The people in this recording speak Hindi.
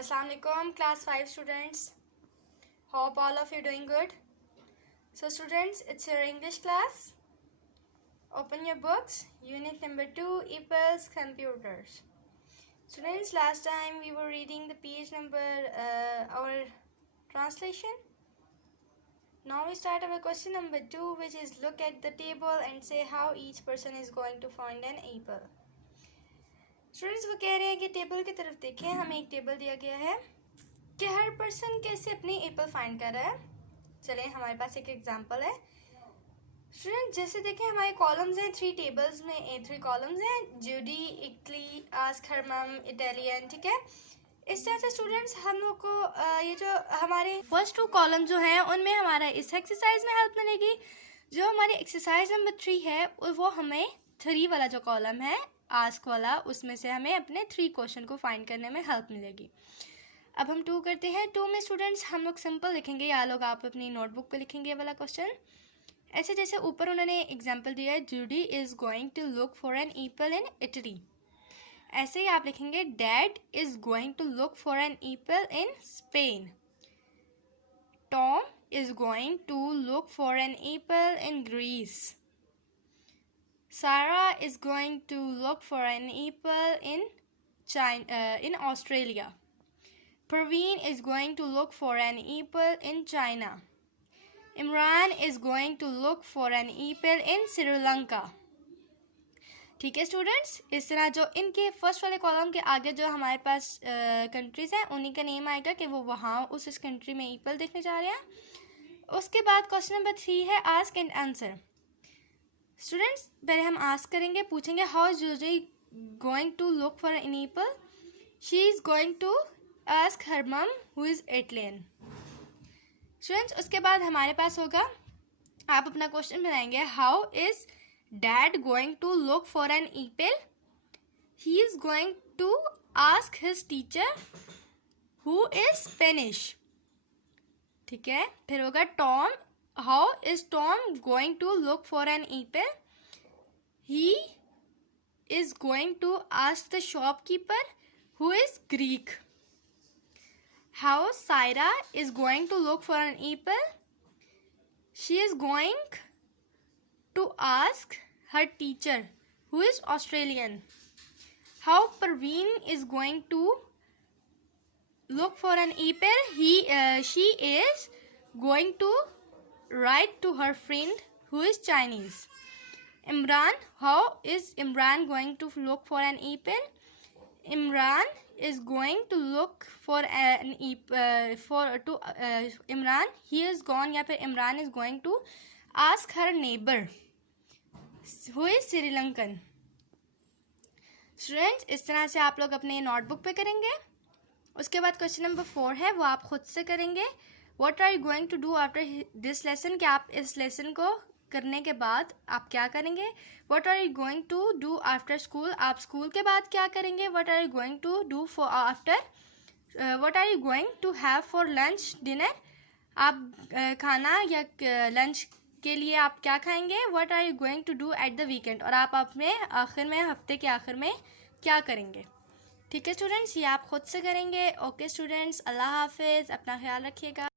Assalamualaikum class 5 students. Hope all of you doing good. So students, it's your English class. Open your books. Unit number 2 equals computers. Students, last time we were reading the page number our translation. Now we start our question number 2, which is look at the table and say how each person is going to find an apple. Students वो कह रहे हैं कि टेबल की तरफ देखें, हमें एक टेबल दिया गया है कि हर पर्सन कैसे अपनी एप्पल फाइंड कर रहा है। चलें, हमारे पास एक एग्जांपल है। स्टूडेंट जैसे देखें हमारे कॉलम्स हैं, 3 टेबल्स में 3 कॉलम्स हैं, जूडी, इटली, आस्क हर मम, इटालियन, ठीक है। इस तरह से स्टूडेंट्स हम लोग को ये जो हमारे फर्स्ट 2 कॉलम जो हैं उनमें हमारा इस एक्सरसाइज में हेल्प मिलेगी। जो हमारी एक्सरसाइज नंबर 3 है वो हमें 3 वाला जो कॉलम है आस्क वाला, उसमें से हमें अपने 3 क्वेश्चन को फाइंड करने में हेल्प मिलेगी। अब हम 2 करते हैं। 2 में स्टूडेंट्स हम लोग सिंपल लिखेंगे, या लोग आप अपनी नोटबुक पे लिखेंगे ये वाला क्वेश्चन। ऐसे जैसे ऊपर उन्होंने एग्जांपल दिया है, Judy is going to look for an apple in Italy. ऐसे ही आप लिखेंगे, dad is going to look for an apple in Spain. Tom is going to look for an apple in Greece. Sarah is going to look for an apple in in Australia. Parveen is going to look for an apple in China. Imran is going to look for an apple in Sri Lanka. ठीक है स्टूडेंट्स, इस तरह जो इनके फर्स्ट वाले कॉलम के आगे जो हमारे पास कंट्रीज़ हैं उन्हीं का नेम आएगा कि वो वहाँ उस कंट्री में एप्पल देखने जा रहे हैं। उसके बाद क्वेश्चन नंबर 3 है आस्क एंड आंसर। स्टूडेंट्स पहले हम आस्क करेंगे, पूछेंगे how is Judy going to look for an apple. She is going to ask her mum who is Italian. Students उसके बाद हमारे पास होगा, आप अपना क्वेश्चन बनाएंगे, how is dad going to look for an apple. He is going to ask his teacher who is Spanish. ठीक है, फिर होगा Tom, how is Tom going to look for an apple? He is going to ask the shopkeeper who is Greek. How Saira is going to look for an apple? She is going to ask her teacher who is Australian. How Parveen is going to look for an apple? She is going to write to her friend who is Chinese. Imran, how is Imran going to look for an apple? Imran is going to look for an Imran, he is gone, या फिर Imran is going to ask her neighbor who is Sri Lankan. Students इस तरह से आप लोग अपने नोटबुक पे करेंगे। उसके बाद क्वेश्चन नंबर 4 है, वो आप खुद से करेंगे। What are you going to do after this lesson? कि आप इस लेसन को करने के बाद आप क्या करेंगे। What are you going to do after school? आप स्कूल के बाद क्या करेंगे। What are you going to do for after? What are you going to have for lunch, dinner? आप खाना या लंच के लिए आप क्या खाएंगे। What are you going to do at the weekend? और आप अपने आखिर में, हफ्ते के आखिर में क्या करेंगे। ठीक है स्टूडेंट्स, ये आप खुद से करेंगे। ओके स्टूडेंट्स, अल्लाह हाफिज़, अपना ख्याल रखिएगा।